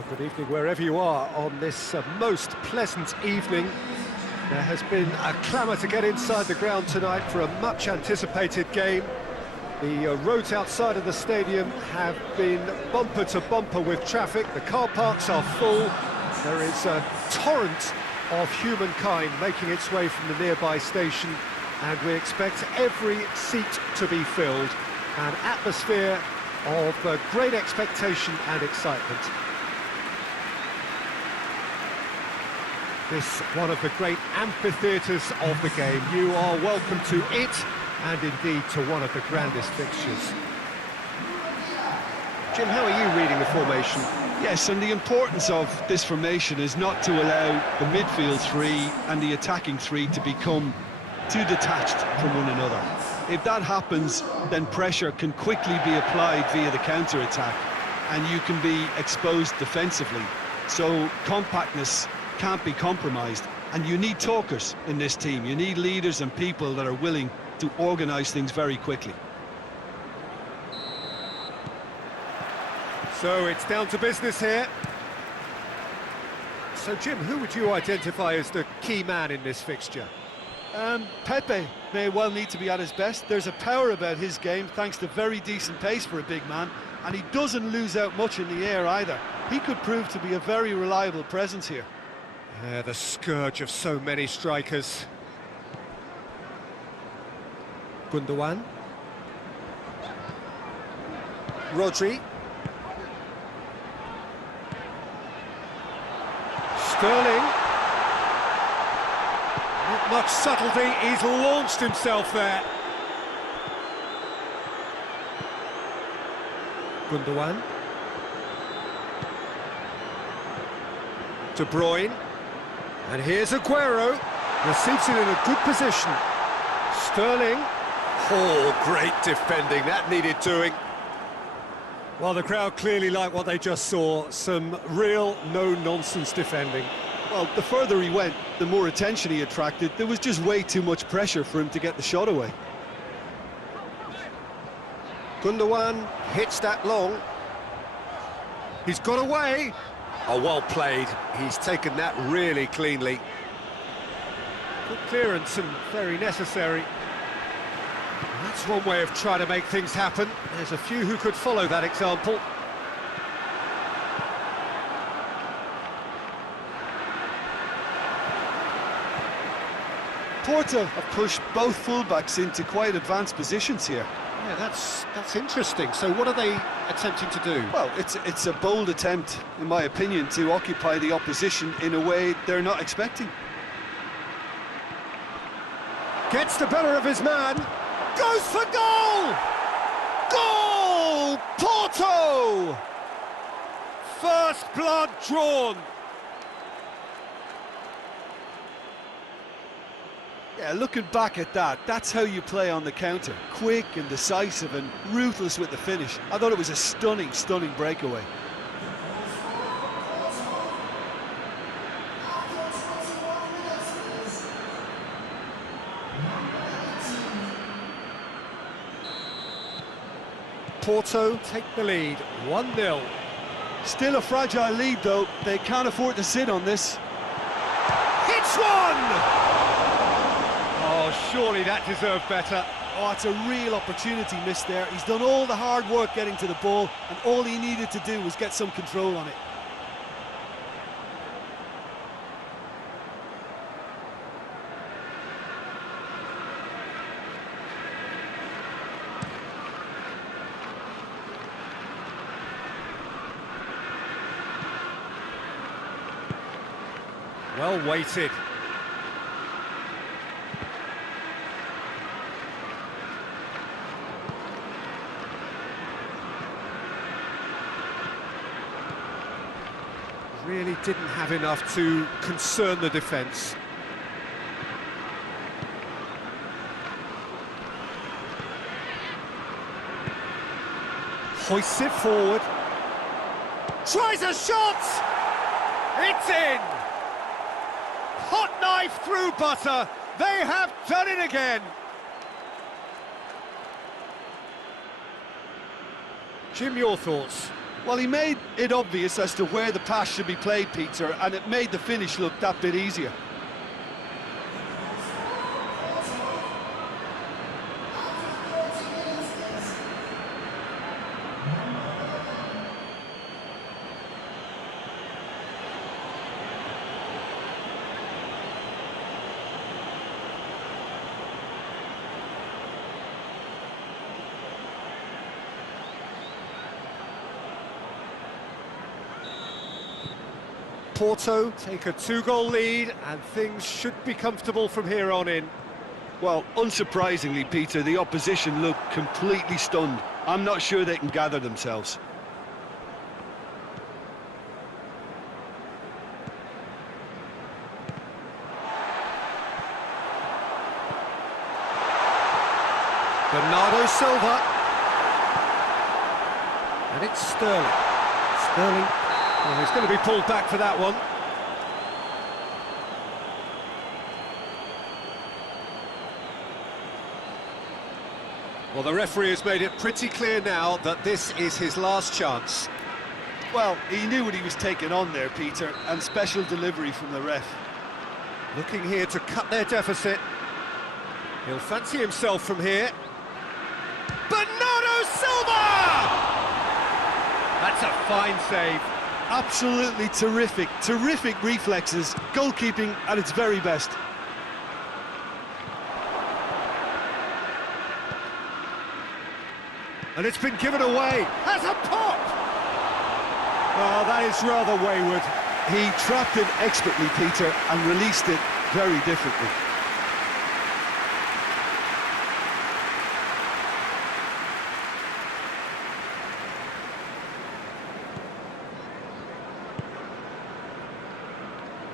Well, good evening wherever you are on this most pleasant evening. There has been a clamour to get inside the ground tonight for a much-anticipated game. The roads outside of the stadium have been bumper to bumper with traffic. The car parks are full. There is a torrent of humankind making its way from the nearby station, and we expect every seat to be filled. An atmosphere of great expectation and excitement. This one of the great amphitheatres of the game. You are welcome to it, and indeed to one of the grandest fixtures. Jim, how are you reading the formation? Yes, and the importance of this formation is not to allow the midfield three and the attacking three to become too detached from one another. If that happens, then pressure can quickly be applied via the counter-attack, and you can be exposed defensively. So compactness can't be compromised, and you need talkers in this team. You need leaders and people that are willing to organise things very quickly. So it's down to business here. So Jim, who would you identify as the key man in this fixture? Pepe may well need to be at his best. There's a power about his game thanks to very decent pace for a big man, and he doesn't lose out much in the air either. He could prove to be a very reliable presence here. Yeah, the scourge of so many strikers. Gundogan. Rodri. Sterling. Not much subtlety, he's launched himself there. Gundogan. De Bruyne. And here's Aguero, receives it in a good position. Sterling. Oh, great defending, that needed doing. Well, the crowd clearly like what they just saw, some real no-nonsense defending. Well, the further he went, the more attention he attracted. There was just way too much pressure for him to get the shot away. Gundogan hits that long. He's got away. Oh, well played. He's taken that really cleanly. Good clearance and very necessary. That's one way of trying to make things happen. There's a few who could follow that example. Porto have pushed both fullbacks into quite advanced positions here. Yeah, that's interesting. So what are they attempting to do? Well, it's a bold attempt, in my opinion, to occupy the opposition in a way they're not expecting. Gets the better of his man. Goes for goal! Goal! Porto! First blood drawn. Yeah, looking back at that, that's how you play on the counter. Quick and decisive and ruthless with the finish. I thought it was a stunning, stunning breakaway. Porto take the lead, 1-0. Still a fragile lead, though. They can't afford to sit on this. Hits one! Oh, surely that deserved better. Oh, it's a real opportunity missed there. He's done all the hard work getting to the ball, and all he needed to do was get some control on it. Well weighted. Really didn't have enough to concern the defence. Hoists it forward. Tries a shot! It's in! Hot knife through butter. They have done it again. Jim, your thoughts? Well, he made it obvious as to where the pass should be played, Peter, and it made the finish look that bit easier. Porto take a 2-goal lead, and things should be comfortable from here on in. Well, unsurprisingly, Peter, the opposition look completely stunned. I'm not sure they can gather themselves. Bernardo Silva. And it's Sterling. Sterling, well, he's going to be pulled back for that one. Well, the referee has made it pretty clear now that this is his last chance. Well, he knew what he was taking on there, Peter, and special delivery from the ref. Looking here to cut their deficit. He'll fancy himself from here. Bernardo Silva! That's a fine save. Absolutely terrific, terrific reflexes, goalkeeping at its very best. And it's been given away. Has a pop! Oh, that is rather wayward. He trapped it expertly, Peter, and released it very differently.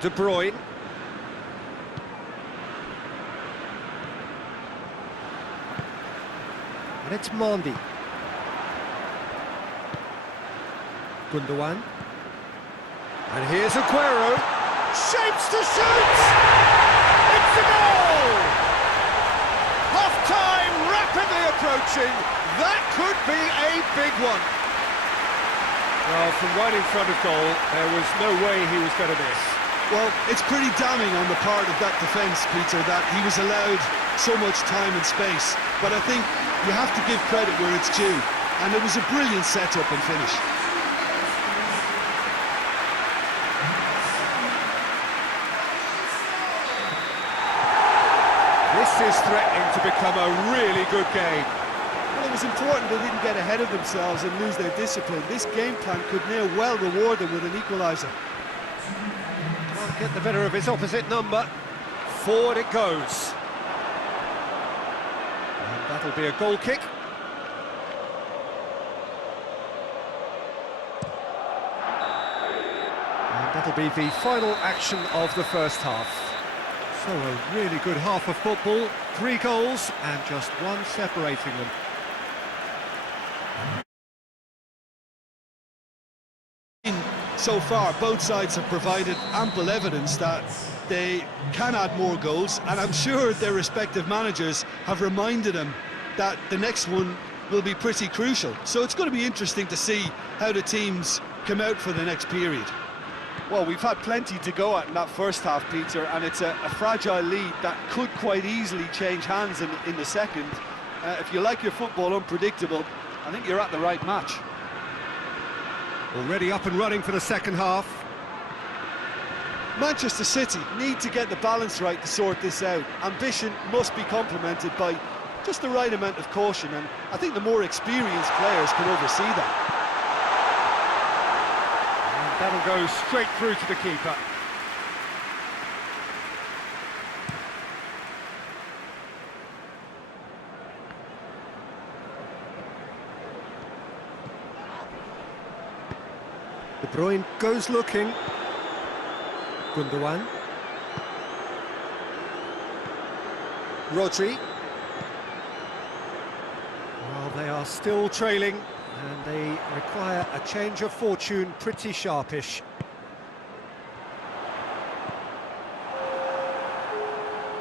De Bruyne. And it's Mendy. Gundogan. And here's Aguero. Shapes to shoot! It's a goal! Half-time rapidly approaching. That could be a big one. Well, from right in front of goal, there was no way he was going to miss. Well, it's pretty damning on the part of that defence, Peter, that he was allowed so much time and space. But I think you have to give credit where it's due, and it was a brilliant setup and finish. This is threatening to become a really good game. Well, it was important they didn't get ahead of themselves and lose their discipline. This game plan could now well reward them with an equaliser. Can't get the better of his opposite number. Forward it goes. And that'll be a goal kick. And that'll be the final action of the first half. So a really good half of football, 3 goals and just one separating them. So far, both sides have provided ample evidence that they can add more goals, and I'm sure their respective managers have reminded them that the next one will be pretty crucial. So it's going to be interesting to see how the teams come out for the next period. Well, we've had plenty to go at in that first half, Peter, and it's a fragile lead that could quite easily change hands in the second. If you like your football unpredictable, I think you're at the right match. Already up and running for the second half. Manchester City need to get the balance right to sort this out. Ambition must be complemented by just the right amount of caution, and I think the more experienced players can oversee that. And that'll go straight through to the keeper. De Bruyne goes looking. Gundogan. Rodri. Well, they are still trailing, and they require a change of fortune pretty sharpish.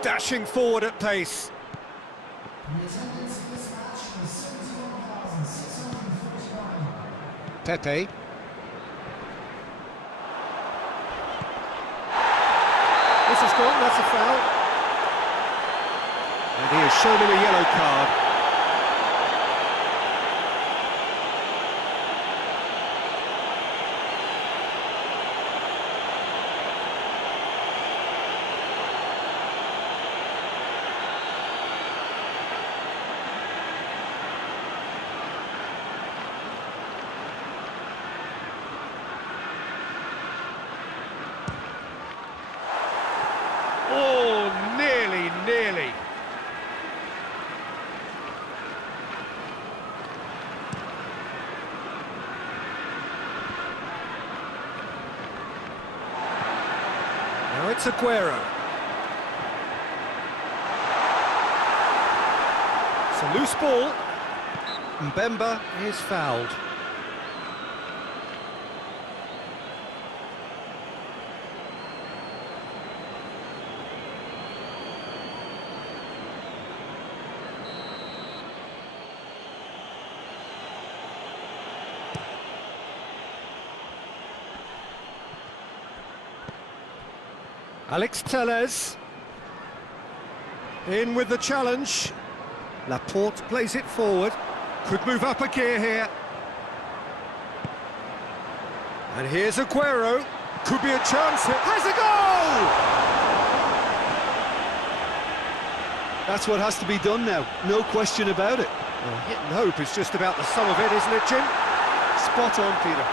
Dashing forward at pace. Pepe. This is gone, that's a foul. And he has shown him a yellow card. Oh, nearly. Now it's Aguero. It's a loose ball. Mbemba is fouled. Alex Telles in with the challenge. Laporte plays it forward. Could move up a gear here. And here's Aguero. Could be a chance. It has a goal! That's what has to be done now, no question about it. Well, hit and hope is just about the sum of it, isn't it, Jim? Spot on, Peter.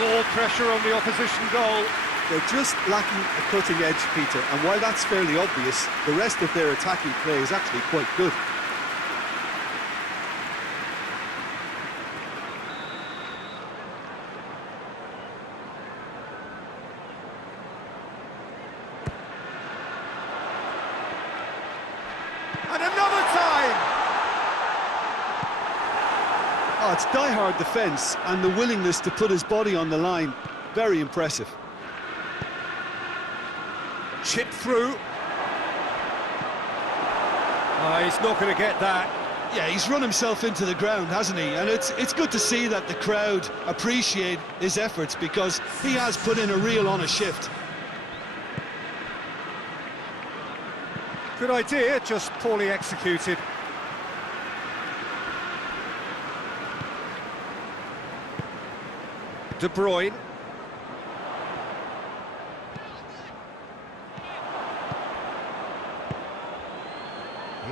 More pressure on the opposition goal. They're just lacking a cutting edge, Peter, and while that's fairly obvious, the rest of their attacking play is actually quite good. And another time! Oh, it's die-hard defence and the willingness to put his body on the line. Very impressive. Chip through. Oh, he's not going to get that. Yeah, he's run himself into the ground, hasn't he? And it's good to see that the crowd appreciate his efforts because he has put in a real honest shift. Good idea, just poorly executed. De Bruyne.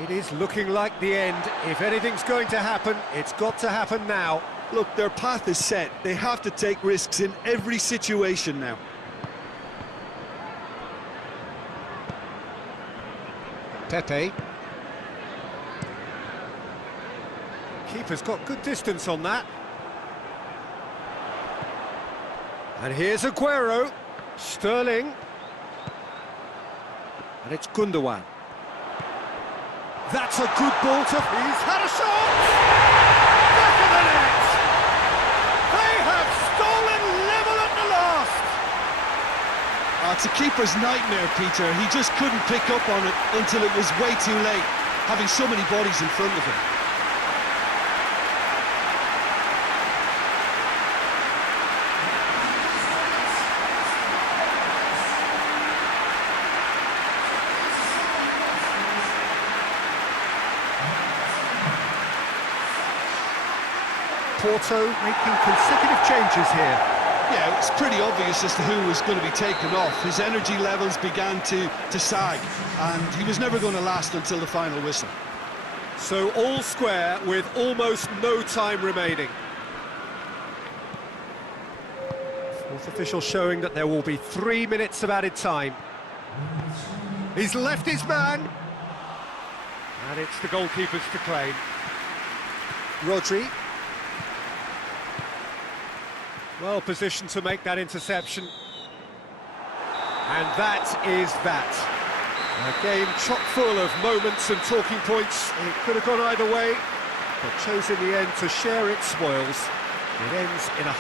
It is looking like the end. If anything's going to happen, it's got to happen now. Look, their path is set. They have to take risks in every situation now. Pepe. Keeper's got good distance on that. And here's Aguero. Sterling. And it's Gundogan. That's a good ball to... He's had a shot! Back of the net! They have stolen level at the last! It's a keeper's nightmare, Peter. He just couldn't pick up on it until it was way too late, having so many bodies in front of him. Porto making consecutive changes here. Yeah, it's pretty obvious as to who was going to be taken off. His energy levels began to sag, and he was never going to last until the final whistle. So all square with almost no time remaining. Fourth official showing that there will be 3 minutes of added time. He's left his man. And it's the goalkeepers to claim. Rodri. Well positioned to make that interception. And that is that. A game chock full of moments and talking points. It could have gone either way, but chose in the end to share its spoils. It ends in a